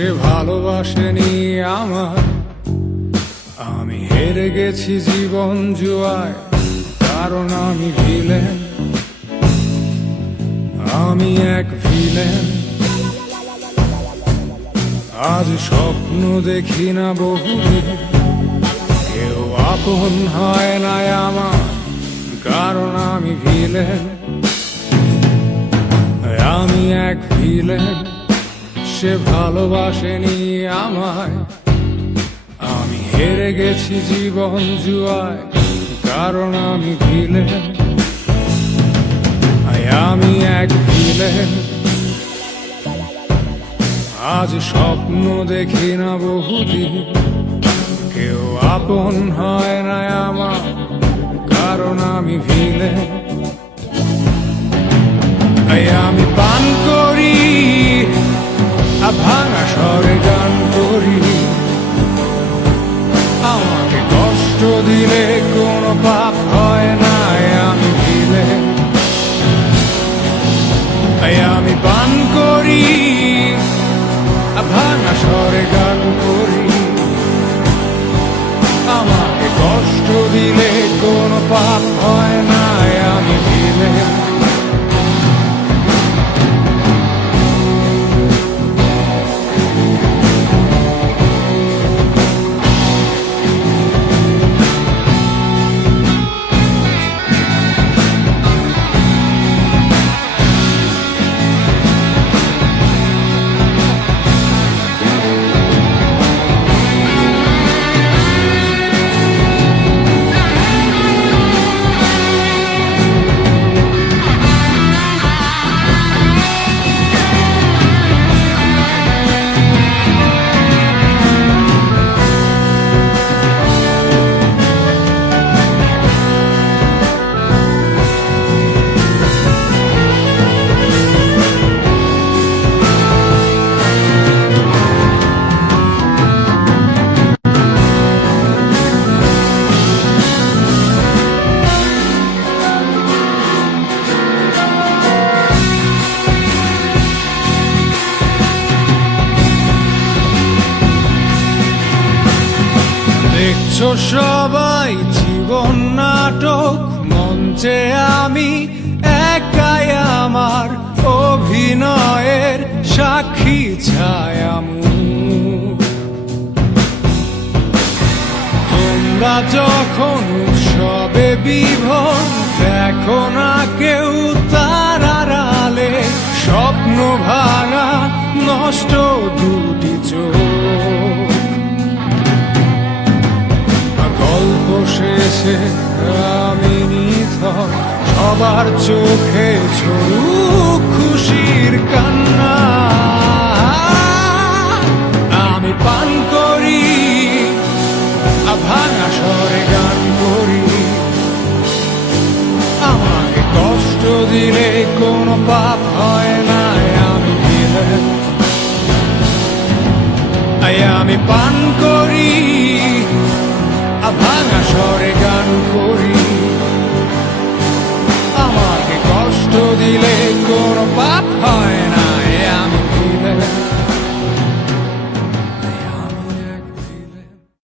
সে ভালোবাসেনি আমার। আমি হেরে গেছি জীবন জুয়ায়, কারণ আমি ভিলেন, আমি এক ভিলেন। আজ স্বপ্ন দেখি না বহুদিন, কেউ আপন হয় না আমার, কারণ আমি ভিলেন, আমি এক ভিলেন। সে ভালোবাসেনি আমায়, আমি হেরে গেছি জীবন জুয়ায়, কারণ আমি ভিলেন, আমি এক ভিলেন। আজ স্বপ্ন দেখি না বহুদিন, কেউ আপন হয় না আমার, কারণ আমি ভিলেন। আমি পান করি, ভাঙা স্বরে গান করি, আমাকে কষ্ট দিলে কোনো পাপ হয় না, আমি ভিলেন। আমি পান করি, ভাঙা স্বরে গান করি, আমাকে কষ্ট দিলে কোনো পাপ হয় না, আমি ভিলেন। দেখছো সবাই জীবন নাটক, মঞ্চে আমি একাই আমার অভিনয়ের সাক্ষী ছায়ামুখ। তোমরা যখন উৎসবে বিভোর, দেখো না কেউ তার আড়ালে স্বপ্ন ভাঙা নষ্ট দুটি চোখ। গল্প শেষে আমি নিথর, সবার চোখে ঝরুক খুশির কান্না। আমি পান করি, ভাঙা স্বরে গান করি, আমাকে কষ্ট দিলে কোনো পাপ হয় না, আমি ভিলেন। আমি পান করি, ভাঙা স্বরে গান করি, আমাকে কষ্ট দিলে কোনো পাপ হয় না।